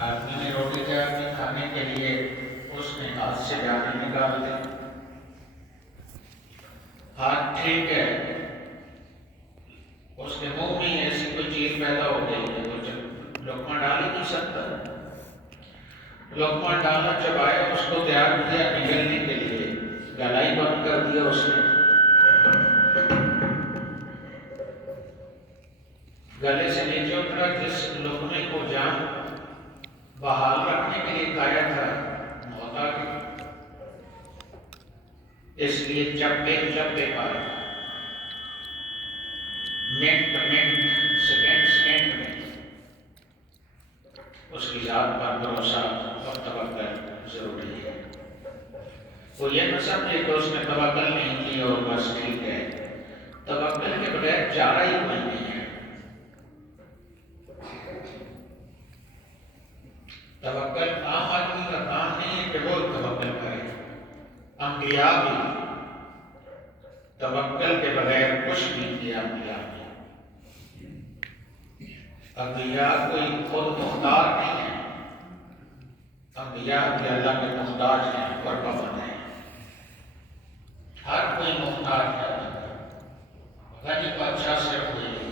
آدمی نے روٹی تیار کی کھانے کے لیے، اس نے ہاتھ سے دانے نکال دی، ہاتھ ٹھیک ہے، اس کے منہ میں ایسی کوئی چیز پیدا ہو گئی ہے تو جب لقمہ ڈال ہی نہیں سکتا، لقمہ ڈالا چبایا، اس کو تیار کیا نگلنے کے لیے، گلائی بند کر دیا اس نے، گلے سے نیچے اترا، جس لقمے کو جان بحال رکھنے کے لیے کھایا تھا موت آ گئی، اس لیے چپے چپے پر منٹ منٹ سیکنڈ سیکنڈ میں اس کی ذات پر بھروسہ اور توکل ضروری ہے۔ وہ یہ نہ سمجھے کہ اس نے توکل نہیں کی اور بس ٹھیک ہے، توکل کے بغیر چارہ ہی کوئی نہیں ہے۔ توکل عام آدمی کا کام نہیں ہے کہ وہ توکل کرے، انبیاء بھی توکل کے بغیر کچھ نہیں کیا۔ انبیاء کوئی خود مختار نہیں ہے، انبیاء بھی اللہ کے محتاج ہیں اور پابند ہیں۔ ہر کوئی محتاج ہے، غنی بادشاہ سے ہوئی ہے،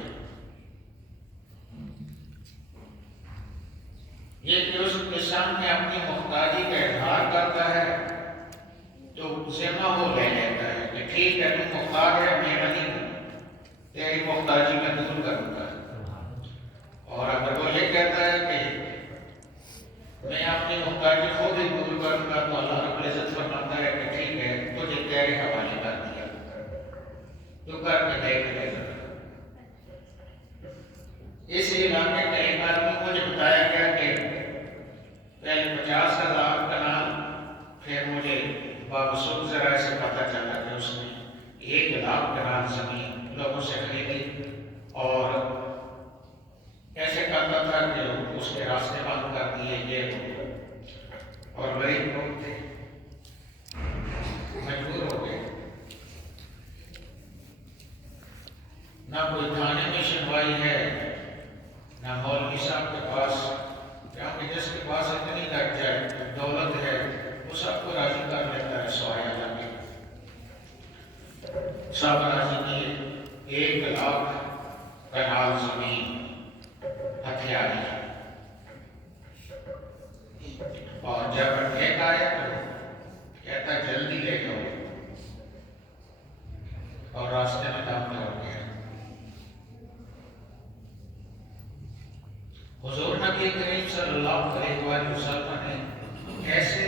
یہ کہ اس کے سامنے اپنی محتاجی کا اظہار کرتا ہے تو ذمہ وہ لے لیتا ہے کہ ٹھیک ہے تم محتاج ہے، میں غنی ہوں، تیری محتاجی میں دور کروں گا۔ اور اگر وہ یہ کہتا ہے کہ میں اپنی محتاجی خود ہی دور کروں گا تو اللہ رب العزت فرماتا ہے کہ ٹھیک ہے تجھے تیرے حوالے کر دیا، تو کر کے دیکھ لے گا۔ اس علاقے کا ایک آدمی مجھے بتایا گیا کہ پہلے 50,000 کنال، پھر مجھے باوسط ذرائع سے پتہ چلا کہ اس نے 1,00,000 کنال زمین لوگوں سے خریدی اور ایسے کرتا تھا کہ اس کے راستے بند کر دیے، یہ اور غریب لوگ تھے مجبور ہو گئے، نہ کوئی تھانے میں سنوائی ہے، نہ مولوی صاحب کے پاس، کیونکہ جس کے پاس اتنی دولت ہے وہ سب کو راضی کر لیتا ہے، سوایا جا کے سب راضی کیے، 1,00,000 کنال زمین ہتھیاری، اور جب ایک آیا تو کہتا جلدی لے جاؤ، اور راستے میں دم ہو گیا۔ حضور نبی کریم صلی اللہ علیہ وآلہ وسلم نے ایسے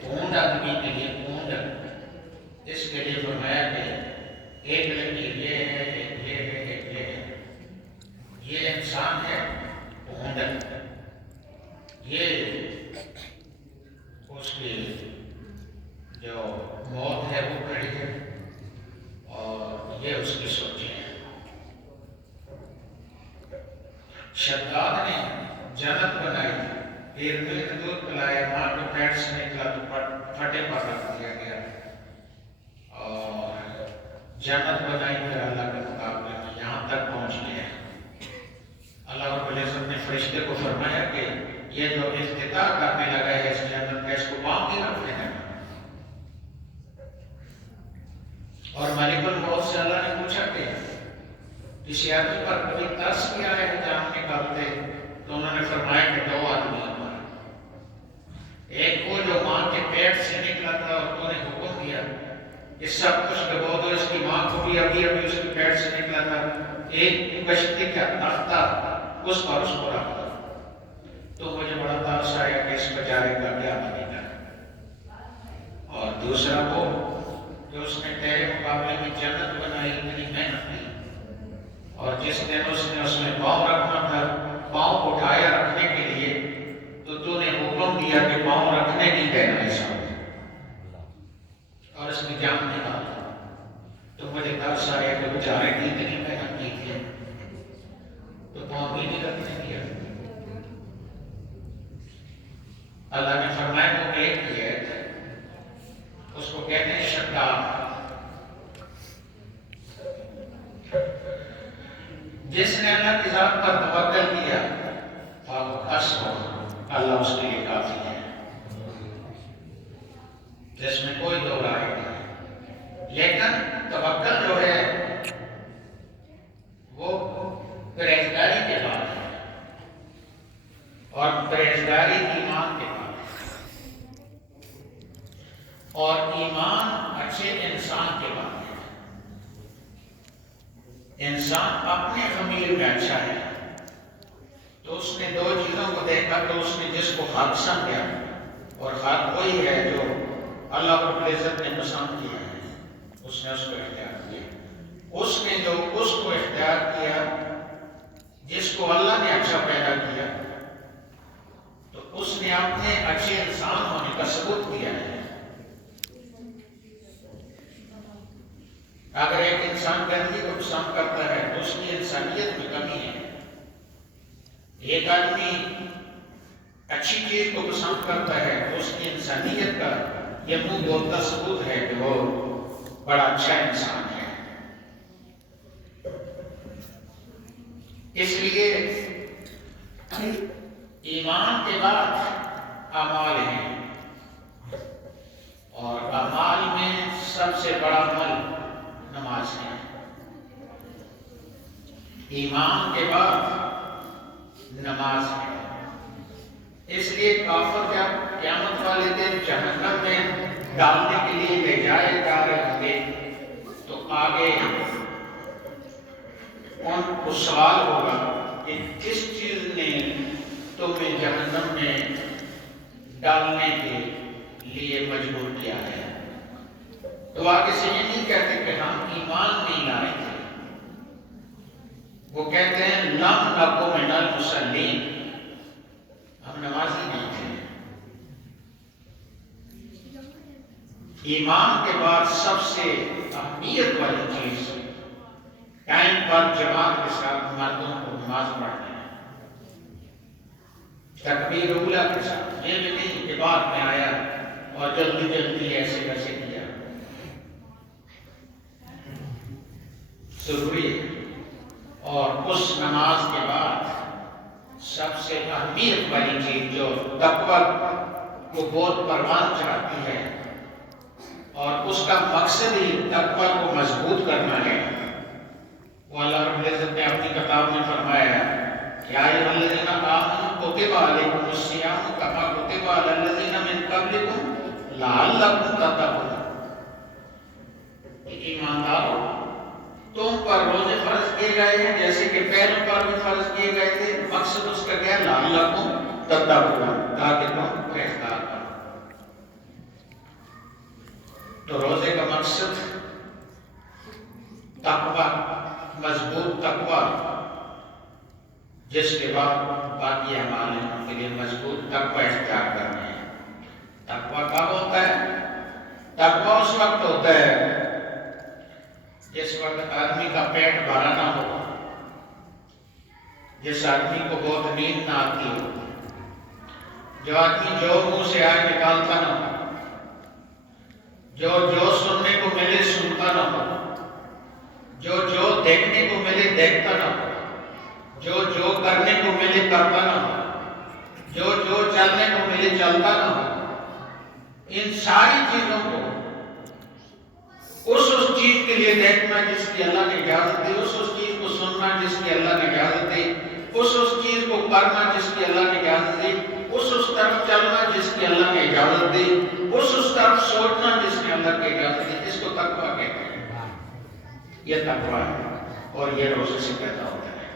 ڈھونڈ آدمی کے لیے ڈھونڈ اس کے لیے فرمایا کہ ایک لڑکی یہ ہے، ایک یہ ہے، ایک یہ ہے، یہ انسان ہے ڈھونڈ، یہ اس کی جو موت ہے وہ کھڑی ہے اور یہ اس کی سوچیں ہے۔ شداد نے جنت بنائی، پھر ملک دودھ پلایا، ماں کے پیٹ سے نکلا تو پھٹے پر رکھ دیا گیا، اور جنت بنائی پھر اللہ کے مقابلے میں یہاں تک پہنچ گیا۔ اللہ رب العزت نے فرشتے کو فرمایا کہ یہ جو افتتاح کرنے لگا ہے اس جنت کا، اس کو پاؤں نہیں رکھنے دینا۔ اور ملک الموت سے اللہ نے پوچھا کہ کسی آدمی پر کبھی ترس کیا ہے جان نکالتے؟ تو انہوں نے فرمایا کہ 2 آدمیوں پر، ایک وہ جو ماں کے پیٹ سے نکلا تھا اور تو نے حکم دیا کہ سب کچھ ڈبو دو، اس کی ماں کو بھی ابھی اس کے پیٹ سے نکلا تھا، ایک کشتی کا تختہ اس پر اس کو رکھ دو، تو مجھے بڑا ترس آیا کہ اس بیچارے کا کیا بنے گا۔ اور دوسرا وہ جو اس نے تیرے مقابلے میں جنت بنائی، اتنی محنت کی، اور جس دن اس نے پاؤں رکھنا تھا، پاؤں اٹھایا رکھنے کے لیے، تو نے حکم دیا کہ پاؤں رکھنے نہیں دینا ایسا، اور اس نے جان نکالا، تو مجھے ترس آیا کہ بیچارے کی اتنی محنت کی تھی تو پاؤں بھی نہیں رکھنے دیا۔ اللہ نے فرمایا وہ ایک ہی ہے، اس کو کہتے ہیں شداد، جس نے اللہ کی ذات پر توکل کیا وہ خس ہو، اللہ اس کے لیے کافی ہے، جس میں کوئی دو رائے نہیں۔ لیکن توکل جو ہے وہ پرہیزگاری کے بعد ہے، اور پرہیزگاری ایمان کے بعد ہے، اور ایمان اچھے انسان کے بعد ہے۔ انسان اپنے ضمیر میں اچھا ہے تو اس نے دو چیزوں کو دیکھا، تو اس نے جس کو حق سمجھا، اور حق وہی ہے جو اللہ رب العزت نے پسند کیا ہے، اس نے اس کو اختیار کیا۔ اس نے جو اس کو اختیار کیا جس کو اللہ نے اچھا پیدا کیا، تو اس نے اپنے اچھے انسان ہونے کا ثبوت دیا ہے۔ اگر ایک انسان گندگی کو پسند کرتا ہے تو اس کی انسانیت میں کمی ہے۔ ایک آدمی اچھی چیز کو پسند کرتا ہے تو اس کی انسانیت کا یہ منہ بولتا ثبوت ہے کہ وہ بڑا اچھا انسان ہے۔ اس لیے ایمان کے بعد اعمال ہیں، اور اعمال میں سب سے بڑا عمل نماز ہے۔ ایمان کے بعد نماز ہے۔ اس لیے کافر جب قیامت والے دن جہنم میں ڈالنے کے لیے لے جائے جا رہے ہوں گے تو آگے ان کو سوال ہوگا کہ کس چیز نے تمہیں جہنم میں ڈالنے کے لیے مجبور کیا ہے؟ تو آگے سے یہ نہیں کہتے کہ ہم ایمان نہیں لائے تھے، وہ کہتے ہیں لم نکو من المصلین، ہم نمازی نہیں تھے۔ ایمان کے بعد سب سے اہمیت والی چیز ٹائم پر جماعت کے ساتھ مردوں کو نماز پڑھنا ہے، تکبیر اولیٰ کے ساتھ، یہ بھی نہیں کہ بعد میں آیا اور جلدی جلدی ایسے ویسے کیا۔ ضروری ہے۔ اور اس نماز کے بعد سب سے اہمیت والی چیز جو تقوی کو بہت پروان چڑھاتی ہے، اور اس کا مقصد ہی تقوی کو مضبوط کرنا ہے، وہ اللہ رب العزت نے اپنی کتاب میں فرمایا ہے یا ایھا الذین آمنوا کتب علیکم الصیام کما کتب علی الذین من قبلکم لعلکم تتقون۔ ایماندارو، تم پر روزے فرض کیے گئے ہیں جیسے کہ پہلوں پر بھی فرض کیے گئے تھے۔ مقصد اس کا کیا ہے؟ لعلکم تتقون، تاکہ تم پرہیزگار بنو۔ تو روزے کا مقصد تقوی، مضبوط تقوی، جس کے بعد باقی اعمال ہیں ان کے لیے مضبوط تقوی اختیار کرنے ہیں۔ تقوی کب ہوتا ہے؟ تقوی اس وقت ہوتا ہے جس وقت آدمی کا پیٹ بھرا نہ ہو، جس آدمی کو بہت نیند نہ آتی ہو، جو آدمی جو منہ سے آئے نکالتا نہ ہو، جو سننے کو ملے سنتا نہ ہو، جو دیکھنے کو ملے دیکھتا نہ ہو، جو کرنے کو ملے کرتا نہ ہو، جو چلنے کو ملے چلتا نہ ہو۔ ان ساری چیزوں کو اس چیز کے لیے دیکھنا جس کی اللہ نے اجازت دی، اس چیز کو سننا جس کی اللہ نے اجازت دی، اس چیز کو کرنا جس کی اللہ نے اجازت دی، اس طرف چلنا جس کی اللہ نے اجازت دی، اس طرف سوچنا جس نے اللہ کی اجازت دی، اس کو تقویٰ کہتے ہیں۔ یہ تقویٰ ہے، اور یہ روزے سے پیدا ہوتا ہے۔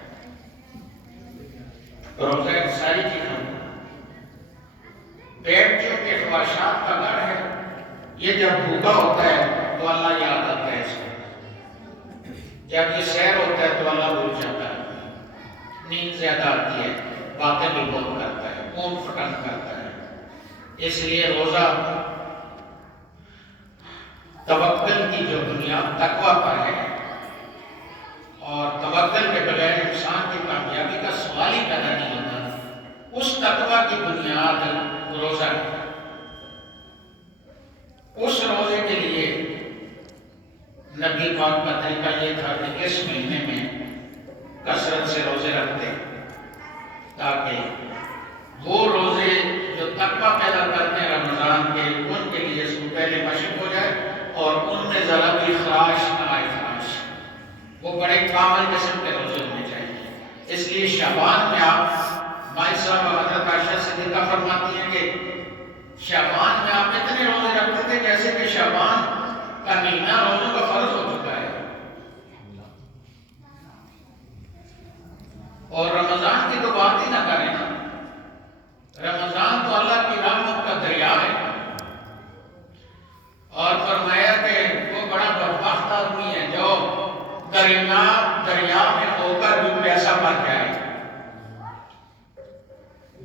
روزہ ایک ساری چیزوں پیٹ جو کہ خواہشات کا گھر ہے، یہ جب بھوکا ہوتا ہے تو اللہ یاد آتا ہے اس کو، جب یہ سیر ہوتا ہے تو اللہ بھول جاتا ہے، نیند زیادہ آتی ہے، باتیں بھی بہت کرتا ہے، اون پھٹن کرتا ہے۔ اس لیے روزہ توکل کی جو بنیاد تقوی پر ہے، اور توکل کے بغیر انسان کی کامیابی کا سوال ہی پیدا نہیں ہوتا، اس تقوی کی بنیاد روزہ ہے۔ اس روزے کے لیے نبی پاک کا طریقہ یہ تھا کہ اس مہینے میں کثرت سے روزے رکھتے تاکہ وہ روزے شعبان میں آپ بھائی صاحب حضرت عائشہ صدیقہ فرماتی ہیں کہ شعبان میں آپ اتنے روزے رکھتے تھے جیسے کہ شعبان کا مہینہ روزوں کا فرض ہو چکا ہے. اور رمضان کی تو بات ہی نہ کریں نا. رمضان تو اللہ کی رحمت کا دریا ہے. اور فرمایا کہ وہ بڑا بدبخت آدمی ہے جو دریا میں ہو کر بھی پیاسا مر جائے.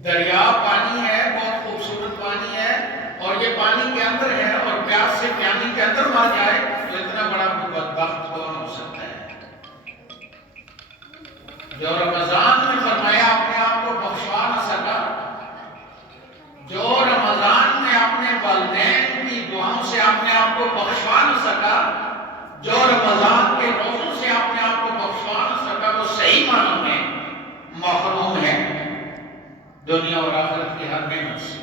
دریا پانی ہے، بہت خوبصورت پانی ہے، اور یہ پانی کے اندر ہے اور پیاس سے پانی کے اندر مر جائے تو اتنا بڑا بدبخت کون ہو سکتا ہے؟ جو رمضان میں فرمایا اپنے آپ کو بخشوا نہ سکا، جو رمضان میں اپنے والدین کی دعاؤں سے اپنے آپ کو بخشوا نہ سکا، جو رمضان کے روزوں سے اپنے آپ کو بخشوا نہ سکا، وہ صحیح معنوں میں محروم ہے دنیا اور آخرت کی ہر نعمت سے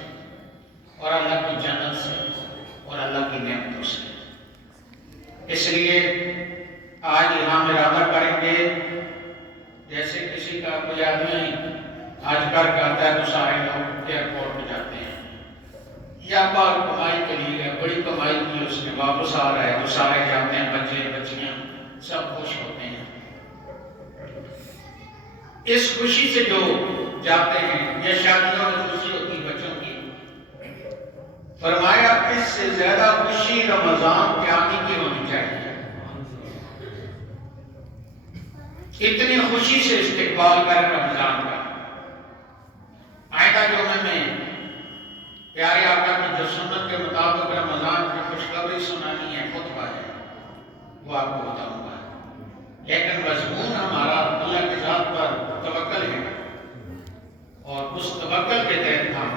اور اللہ کی جنت سے اور اللہ کی نعمتوں سے. اس لیے آج ہم ارادہ کریں گے، جیسے کسی کا کوئی آدمی آج کر کے آتا ہے تو سارے لوگ ایئرپورٹ پہ جاتے ہیں یا بال کمائی کے لیے بڑی کمائی کی اس نے واپس آ رہا ہے تو سارے جاتے ہیں، بچے بچیاں سب خوش ہوتے ہیں. اس خوشی سے جو جاتے ہیں، یہ شادیوں میں خوشی ہوتی بچوں کی، فرمایا اس سے زیادہ خوشی رمضان کے آنے کی ہونی چاہیے. اتنی خوشی سے استقبال کریں رمضان کا. آئندہ جمعے میں پیارے آقا کی جو سنت کے مطابق رمضان کی خوشخبری سنانی ہے، خطبہ ہے، وہ آپ کو بتاؤں گا. لیکن مضمون ہمارا اللہ کی ذات پر توکل ہے، اور اس توکل کے تحت ہم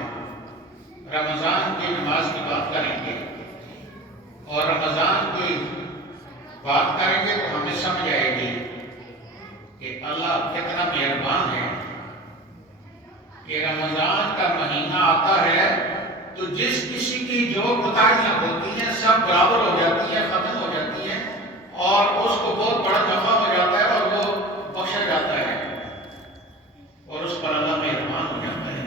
رمضان کی نماز کی بات کریں گے. اور رمضان کی بات کریں گے تو ہمیں سمجھ آئے گی کہ اللہ کتنا مہربان ہے کہ رمضان کا مہینہ آتا ہے تو جس کسی کی جو کوتاہیاں ہوتی ہیں سب برابر ہو جاتی ہیں، ختم ہو جاتی ہیں، اور اس کو بہت بڑا نفع ہو جاتا ہے اور وہ بخشا جاتا ہے اور اس پر اللہ مہربان ہو جاتا ہے،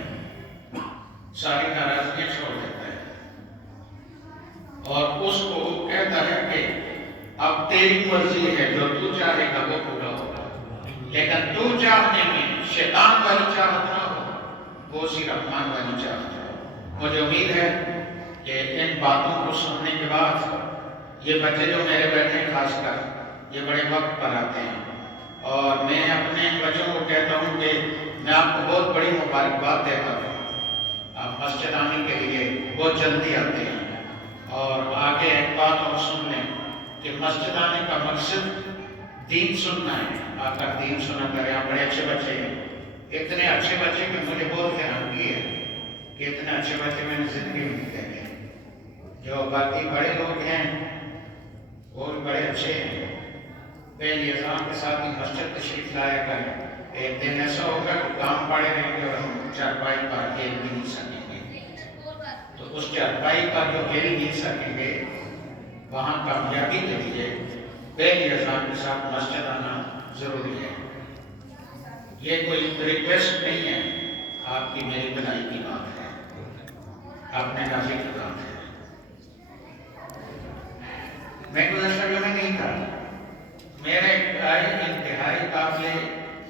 ساری ناراضگیاں چھوڑ دیتا ہے اور اس کو کہتا ہے کہ اب تیری مرضی ہے، جو تو چاہے گا وہ پورا ہوگا، لیکن تو چاہنے میں شیطان والی چاہت نہ ہو، وہ اسی رحمان والی چاہت ہو. مجھے امید ہے کہ ان باتوں کو سننے کے بعد یہ بچے جو میرے بیٹھے ہیں خاص کر یہ بڑے وقت پر آتے ہیں، اور میں اپنے بچوں کو کہتا ہوں کہ میں آپ کو بہت بڑی مبارکباد دیتا ہوں. آپ مسجد آنے کے لیے بہت جلدی آتے ہیں، اور آگے ایک بات اور سن لیں کہ مسجد آنے کا مقصد دین سننا ہے. آ کر دین سنا کریں. آپ بڑے اچھے بچے ہیں، اتنے اچھے بچے کہ مجھے بہت حیرانگی ہے کہ اتنے اچھے بچے میں نے زندگی میں نہیں دیکھے. جو باقی بڑے لوگ ہیں وہ بھی بڑے اچھے ہیں. پہلی اذان کے ساتھ ہی مسجد تشریف لایا کریں. ایک دن ایسا ہوگا کہ کام پڑے رہیں گے اور ہم چارپائی پر ہل بھی نہیں سکیں گے، تو اس چارپائی پر جو ہل نہیں سکیں گے وہاں کامیابی کے لیے پہلی اذان کے ساتھ مسجد آنا ضروری ہے. یہ کوئی ریکویسٹ نہیں ہے، آپ کی میری بھلائی کی بات ہے، اپنے نافع کی بات ہے. میں گزشتہ جو میں نہیں تھا، میرے انتہائی قابل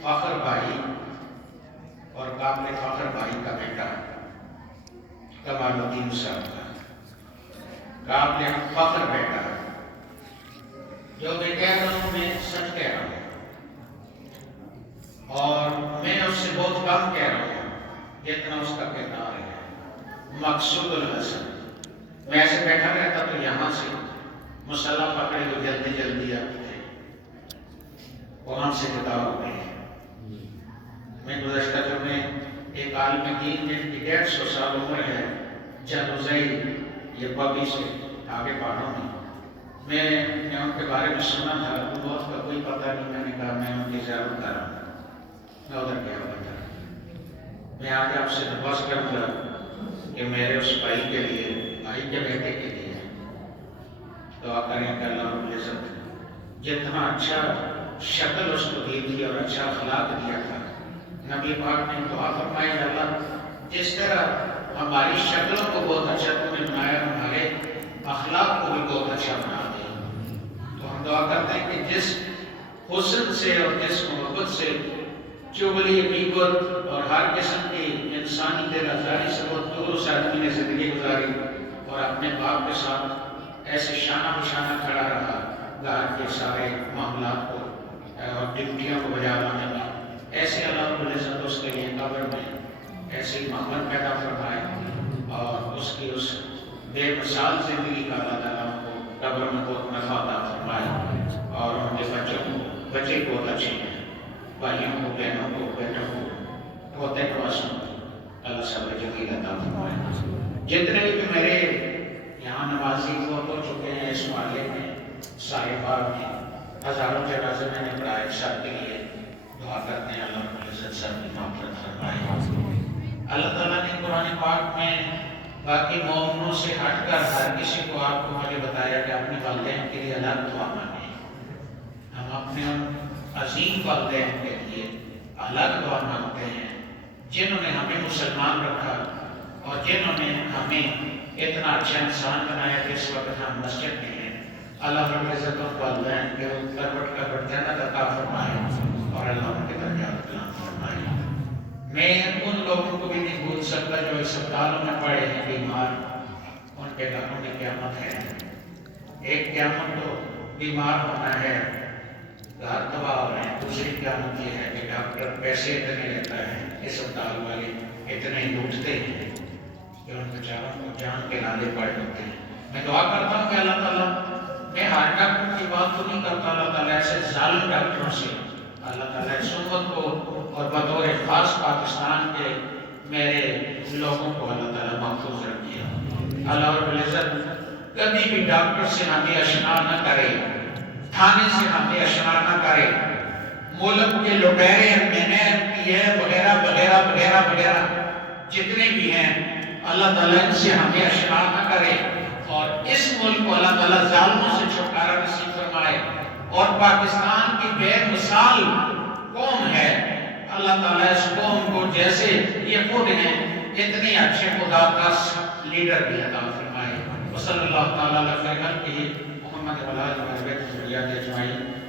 فخر بھائی اور قابل فخر بھائی کا بیٹا کمال الدین صاحب کا قابل فخر بیٹا، جو میں کہہ رہا ہوں میں سچ کہہ رہا ہوں، اور میں اس سے بہت کم کہہ رہا ہوں جتنا اس کا کردار ہے. مقصود الحسن، میں ایسے بیٹھا رہتا تو یہاں سے مسلح پکڑے تو جلدی جلدی آتے تھے، وہاں سے جدا ہو گئے. میں گزشتہ جو میں ایک عالم دین جن کی 150 سال عمر ہے، جلوزئی یہ بابی سے آگے پہاڑوں میں نے ان کے بارے میں سنا تھا. بہت کا کوئی پتہ نہیں. میں نے کہا میں ان کی زیارت کر رہا ہوں، میں ادھر گیا ہوا تھا. میں آج آپ سے درخواست کروں گا کہ میرے اس بھائی کے لیے، بھائی کے بیٹے کے لیے دعا کریں کہ اللہ رب العزت جتنا اچھا شکل اس کو دی تھی اور اچھا اخلاق دیا تھا، نبی پاک نے دعا فرمائی اللہ جس طرح ہماری شکلوں کو بہت اچھا تم نے بنایا ہمارے اخلاق کو بھی بہت اچھا بنا دے. تو ہم دعا کرتے ہیں کہ جس حسن سے اور جس محبت سے چغلی غیبت اور ہر قسم کی انسانی دل آزاری سے بہت دور سے آدمی نے زندگی گزاری اور اپنے باپ کے ساتھ ایسے شانہ بشانہ کھڑا رہا گھر کے سارے معاملات کو اور ڈیوٹیوں کو بجا لانے میں، ایسے اللہ رب العزت اس کے لیے قبر میں ایسی محبت پیدا فرمائے اور اس کی اس بے مثال زندگی کا اللہ تعالیٰ کو قبر میں بہت نفع عطا فرمائے اور ان کے بچے بہت اچھے ہیں، بھائیوں کو بہنوں کو بیٹوں کو پوتے نوازوں کو اللہ صبر جمیل عطا فرمائے. جتنے بھی میرے یہاں نمازی فوت ہو چکے ہیں اس محلے میں سارے باغ میں ہزاروں جنازے میں نے پڑھائے سب کے لیے دعا کرتے ہیں اللہ رب العزت سب کی مغفرت فرمائے. اللہ تعالیٰ نے قرآن پاک میں باقی مومنوں سے ہٹ کر ہر کسی کو آپ کو مجھے بتایا کہ اپنے والدین کے لیے الگ دعا مانگیں. ہم اپنے ان عظیم والدین کے لیے الگ دعا مانگتے ہیں جنہوں نے ہمیں مسلمان رکھا اور جنہوں نے ہمیں اتنا اچھا انسان بنایا کہ اس وقت ہم مسجد میں ہیں. اللہ رب العزت اور والدین کے کروٹ کا جنت عطا فرمائے اور اللہ ان کے درجات بلند فرمائے. میں ان لوگوں کو بھی نہیں بھول سکتا جو اسپتالوں میں پڑے ہیں بیمار، ان کے گھروں میں قیامت ہے. ایک قیامت تو بیمار ہونا ہے، گھر تباہ ہو رہے ہیں، دوسری قیامت یہ ہے کہ ڈاکٹر پیسے اتنے لیتا ہے، اسپتال والے اتنے لوٹتے ہیں کہ ان بیچاروں کو جان کے نالے پڑ ہوتے ہیں. میں دعا کرتا ہوں کہ اللہ تعالیٰ، میں ہر ڈاکٹر کی بات تو نہیں کرتا، اللہ تعالیٰ ایسے ظالم ڈاکٹروں سے اللہ تعالیٰ اس امت کو اور بطور خاص پاکستان کے میرے لوگوں کو اللہ تعالیٰ محفوظ رکھیے. اللہ رب العزت کبھی بھی ڈاکٹر سے ہمیں اشنا نہ کرے، تھانے سے ہمیں اشنا نہ کرے، ملک کے لٹیرے MNA وغیرہ وغیرہ وغیرہ وغیرہ جتنے بھی ہیں اللہ تعالیٰ ان سے ہمیں اشنا نہ کرے اور اس ملک کو اللہ تعالیٰ ظالموں سے چھٹکارا نصیب فرمائے. اور پاکستان کی بے مثال قوم ہے، اللہ تعالیٰ اس قوم کو جیسے یہ خود ہیں اتنے اچھے خدا کا لیڈر بھی عطا فرمائے. وصلی اللہ تعالیٰ علیہ وسلم محمد علیہ وسلم.